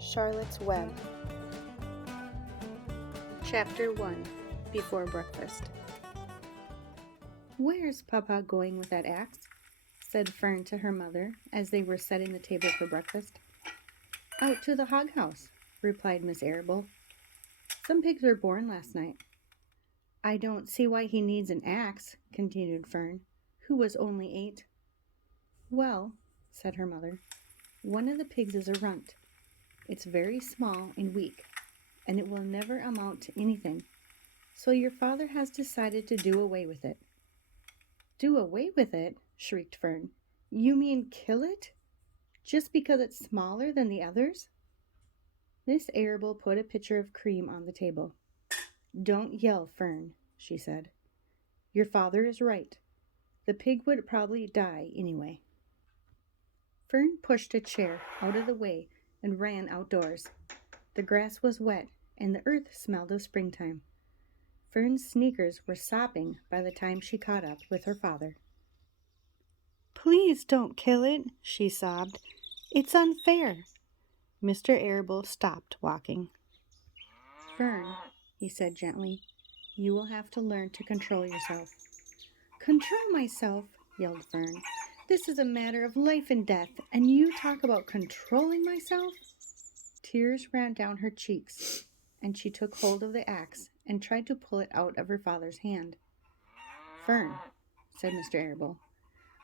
Charlotte's Web. Chapter 1. Before Breakfast. "Where's Papa going with that axe?" said Fern to her mother as they were setting the table for breakfast. "Out to the hog house," replied Miss Arable. "Some pigs were born last night." "I don't see why he needs an axe," continued Fern, who was only 8. "Well," said her mother, "one of the pigs is a runt. It's very small and weak, and it will never amount to anything. So your father has decided to do away with it." "Do away with it?" shrieked Fern. "You mean kill it? Just because it's smaller than the others?" Miss Arable put a pitcher of cream on the table. "Don't yell, Fern," she said. "Your father is right. The pig would probably die anyway." Fern pushed a chair out of the way and ran outdoors. The grass was wet, and the earth smelled of springtime. Fern's sneakers were sopping by the time she caught up with her father. "Please don't kill it," she sobbed. "It's unfair." Mr. Arable stopped walking. "Fern," he said gently, "you will have to learn to control yourself." "Control myself?" yelled Fern. "This is a matter of life and death, and you talk about controlling myself?" Tears ran down her cheeks, and she took hold of the axe and tried to pull it out of her father's hand. "Fern," said Mr. Arable,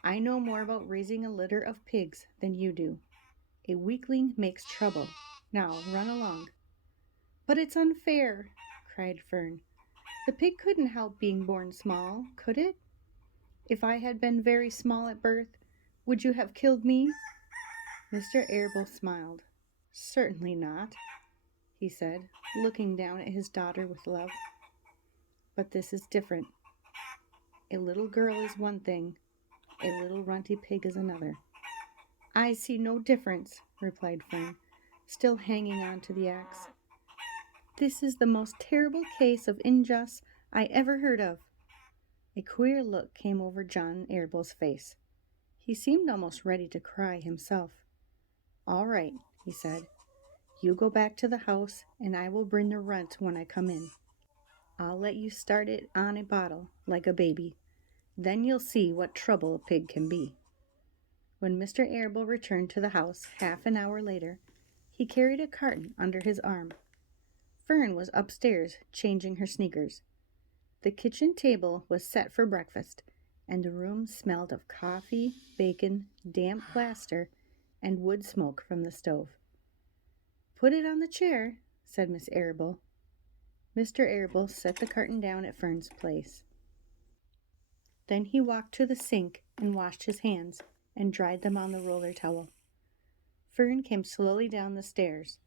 "I know more about raising a litter of pigs than you do. A weakling makes trouble. Now run along." "But it's unfair," cried Fern. "The pig couldn't help being born small, could it? If I had been very small at birth, would you have killed me?" Mr. Arable smiled. "Certainly not," he said, looking down at his daughter with love. "But this is different. A little girl is one thing, a little runty pig is another." "I see no difference," replied Fern, still hanging on to the axe. "This is the most terrible case of injustice I ever heard of." A queer look came over John Arable's face. He seemed almost ready to cry himself. "All right," he said. "You go back to the house, and I will bring the runt when I come in. I'll let you start it on a bottle, like a baby. Then you'll see what trouble a pig can be." When Mr. Arable returned to the house half an hour later, he carried a carton under his arm. Fern was upstairs changing her sneakers. The kitchen table was set for breakfast, and the room smelled of coffee, bacon, damp plaster, and wood smoke from the stove. "Put it on the chair," said Miss Arable. Mr. Arable set the carton down at Fern's place. Then he walked to the sink and washed his hands and dried them on the roller towel. Fern came slowly down the stairs.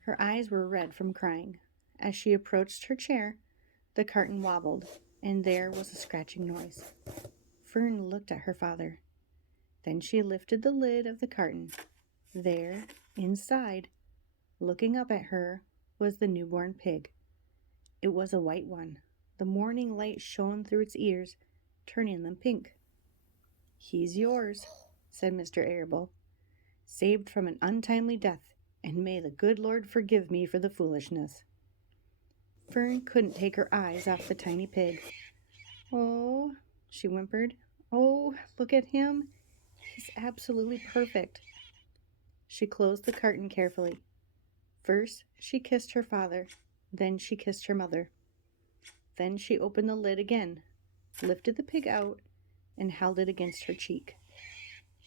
Her eyes were red from crying. As she approached her chair, the carton wobbled, and there was a scratching noise. Fern looked at her father. Then she lifted the lid of the carton. There, inside, looking up at her, was the newborn pig. It was a white one. The morning light shone through its ears, turning them pink. "He's yours," said Mr. Arable. "Saved from an untimely death, and may the good Lord forgive me for the foolishness." Fern couldn't take her eyes off the tiny pig. "Oh," she whimpered. "Oh, look at him. He's absolutely perfect." She closed the carton carefully. First, she kissed her father. Then she kissed her mother. Then she opened the lid again, lifted the pig out, and held it against her cheek.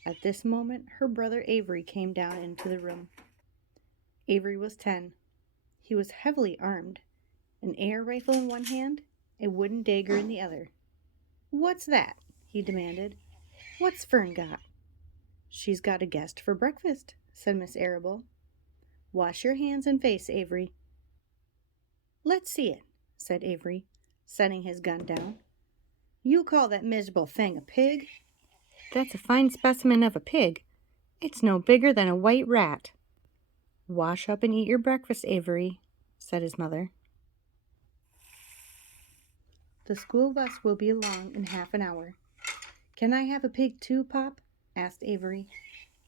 At this moment, her brother Avery came down into the room. Avery was 10. He was heavily armed, an air rifle in one hand, a wooden dagger in the other. "What's that?" he demanded. "What's Fern got?" "She's got a guest for breakfast," said Miss Arable. "Wash your hands and face, Avery." "Let's see it," said Avery, setting his gun down. "You call that miserable thing a pig?" "That's a fine specimen of a pig. It's no bigger than a white rat." "Wash up and eat your breakfast, Avery," said his mother. "The school bus will be along in half an hour." "Can I have a pig too, Pop?" asked Avery.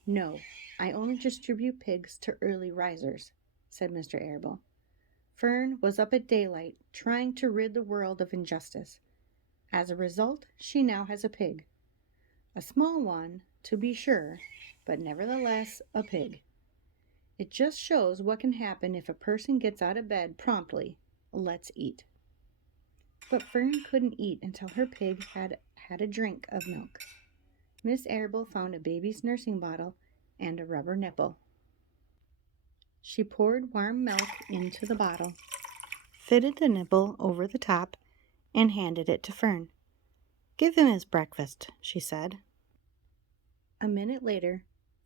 "No. I only distribute pigs to early risers, said Mr. Arable. Fern was up at daylight, trying to rid the world of injustice. As a result, she now has a pig. A small one, to be sure, but nevertheless a pig. It just shows what can happen if a person gets out of bed promptly. Let's eat. But Fern couldn't eat until her pig had had a drink of milk. Miss Arable found a baby's nursing bottle and a rubber nipple. She poured warm milk into the bottle, fitted the nipple over the top, and handed it to Fern. "Give him his breakfast," she said. A minute later,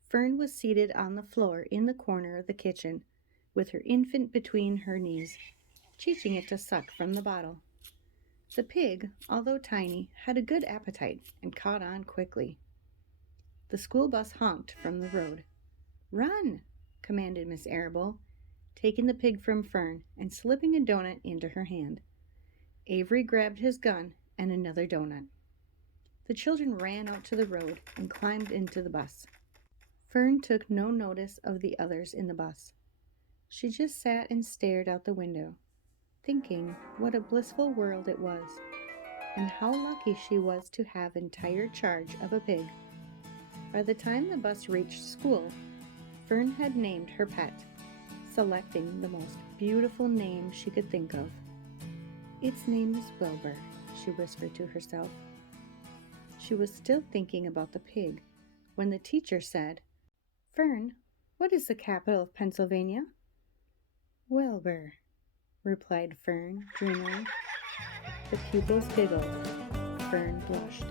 Fern was seated on the floor in the corner of the kitchen, with her infant between her knees, teaching it to suck from the bottle. The pig, although tiny, had a good appetite and caught on quickly. The school bus honked from the road. "Run!" commanded Miss Arable, taking the pig from Fern and slipping a donut into her hand. Avery grabbed his gun and another donut. The children ran out to the road and climbed into the bus. Fern took no notice of the others in the bus. She just sat and stared out the window, thinking what a blissful world it was, and how lucky she was to have entire charge of a pig. By the time the bus reached school, Fern had named her pet, selecting the most beautiful name she could think of. "Its name is Wilbur," she whispered to herself. She was still thinking about the pig when the teacher said, "Fern, what is the capital of Pennsylvania?" "Wilbur," replied Fern dreamily. The pupils giggled. Fern blushed.